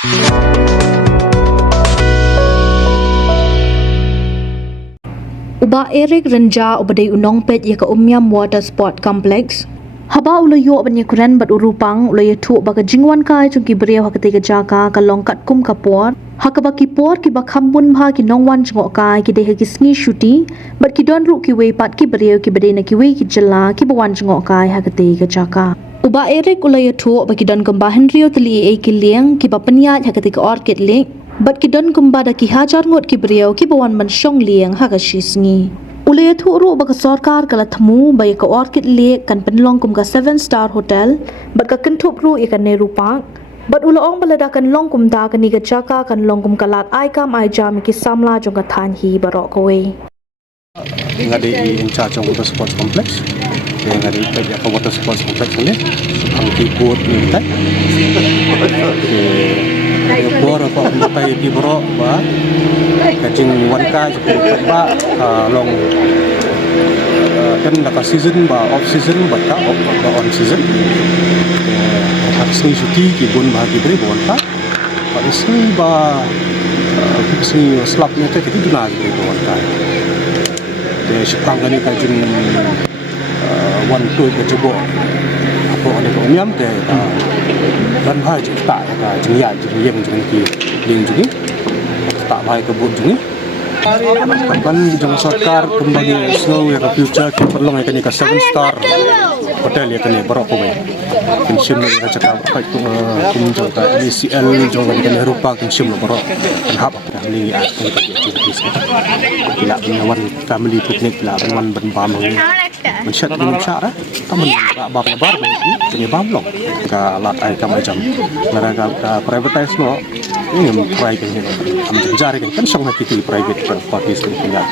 Uba Eric Renja ubadai unong pet ya ka Umyam Water Sport Complex. Haba uloyo banya kuran bat urupang uloyo tu baga jingwan kai chung ki beriau hakati ka jaka ka longkat kum kapor. Hakaba ki por ki bakhambun bha ki nongwan jngok kai ki deha ki sngi shuti bat ki don ru ki wei pat ki beriau ki badai na ki wei ki jela ki bawan jngok kai hakati ka jaka. Uba Eric uloyo tu bagi don gembahan rio teli e ki liang ki bapaniat hakati ka orchid link. Bat ki don kumbada ki hajar ngot ki beriau ki bawan man syong liang hagashi sngi. Ulaya tu ru baka sorkar kala thamu baya ka orchid lake kan penlong kum ka 7-star hotel bat ka kentup ru ikan Nehru Park. Bat ulaong balada kan long kum da kan ni ka jaka kan long kum kalat ai kam ai jam ki samla jong ka than hi barok kowe. Ngadi in charge of water sports complex. Ngadi ka water sports complex ni ang ki board ni ta. Bor apa matai di bro ba kajing wanka ba long kan naka season ba off season ba ta on season sini suti ki bun bahagi beri bonta ba sini ba sini slap ni ta kiti duna beri bonta de sepang ni kajing one two ke coba apa ada ke Umyam ke dan hai tak jengya jengyem jeng ki ling jungi tak hai ke bud jungi kan jang sarkar kembali slow ya ke future ki perlu ya ke 7-star hotel ya ke barok ko mai kinsim ya cakap kai tu kum jang ka ACL jang ka Nehru Park kinsim barok kan hab ka ling ya ke tidak punya wan family picnic lah wan ban bamมันชัดมันชัดนะถ้ามันบางบางจะมีบางหลงก็ลัดไอ้กำไอ้จำแล้วก็ privatize เนาะนี่มัน private กันทำจังจารีกันช่องให้ที่ private parties กันpunya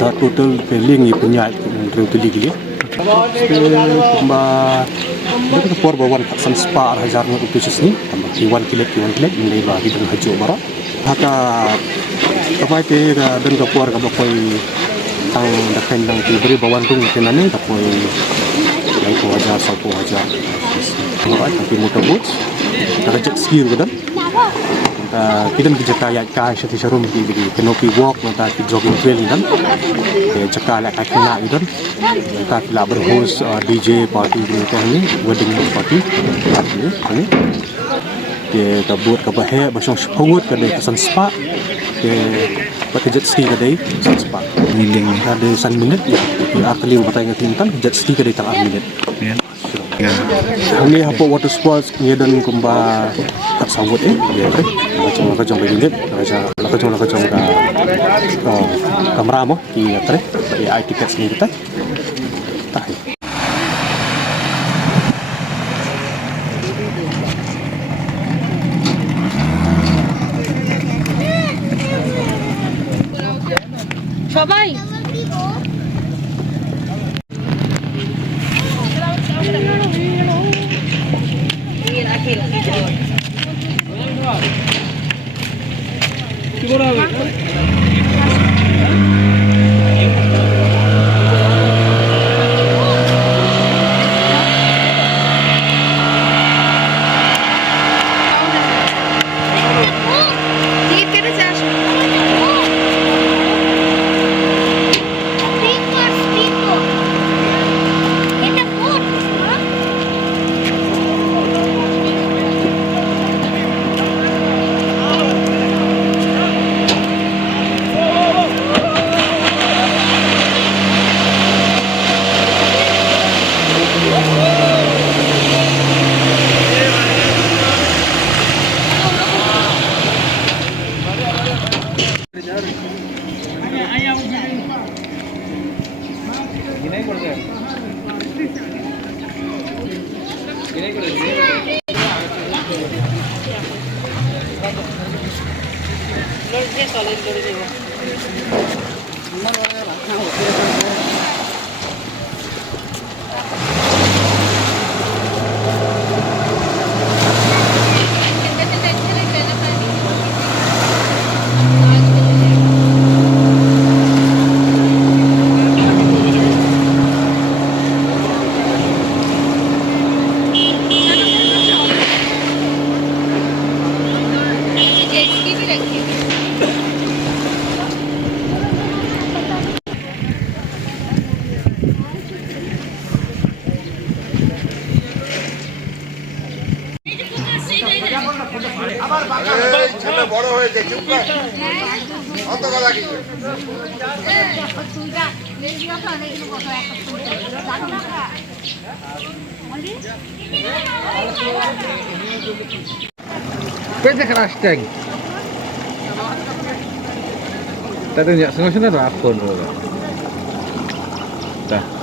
dah total feeling ni punya rio pilih gili Mereka kepor bawan taksan spa hajar ngut utus ni tambah kiwan kilet nilai bagi dengan haji barat haka kapai te dan kepor ka bakoi tang dakan dang ti beri bawan tung kenane takoi lai ko hajar sapo hajar barat tapi motorboat tak jet ski kan kita nak jaka ya kai syati sharum di canopy walk nata ki jogging trail dan jaka la kai kena dan ta la berhost DJ party ni ni wedding party ni ke kabut ka bahe basong sport ka de san spa ke pakai jet ski ka de san spa niling ada san minit ya akli batay nga tintan jet ski ka de tang minit Ini apa water sports ni dan kumba tak sambut ya macam begini macam ka kamera mo ki atre ai tiket ni kita tah সবাই ছেলে বড় হয়েছে চুপ কর অত কথা কি Pwede ka hashtag. Tadi nggak sengaja ada akun. Dah.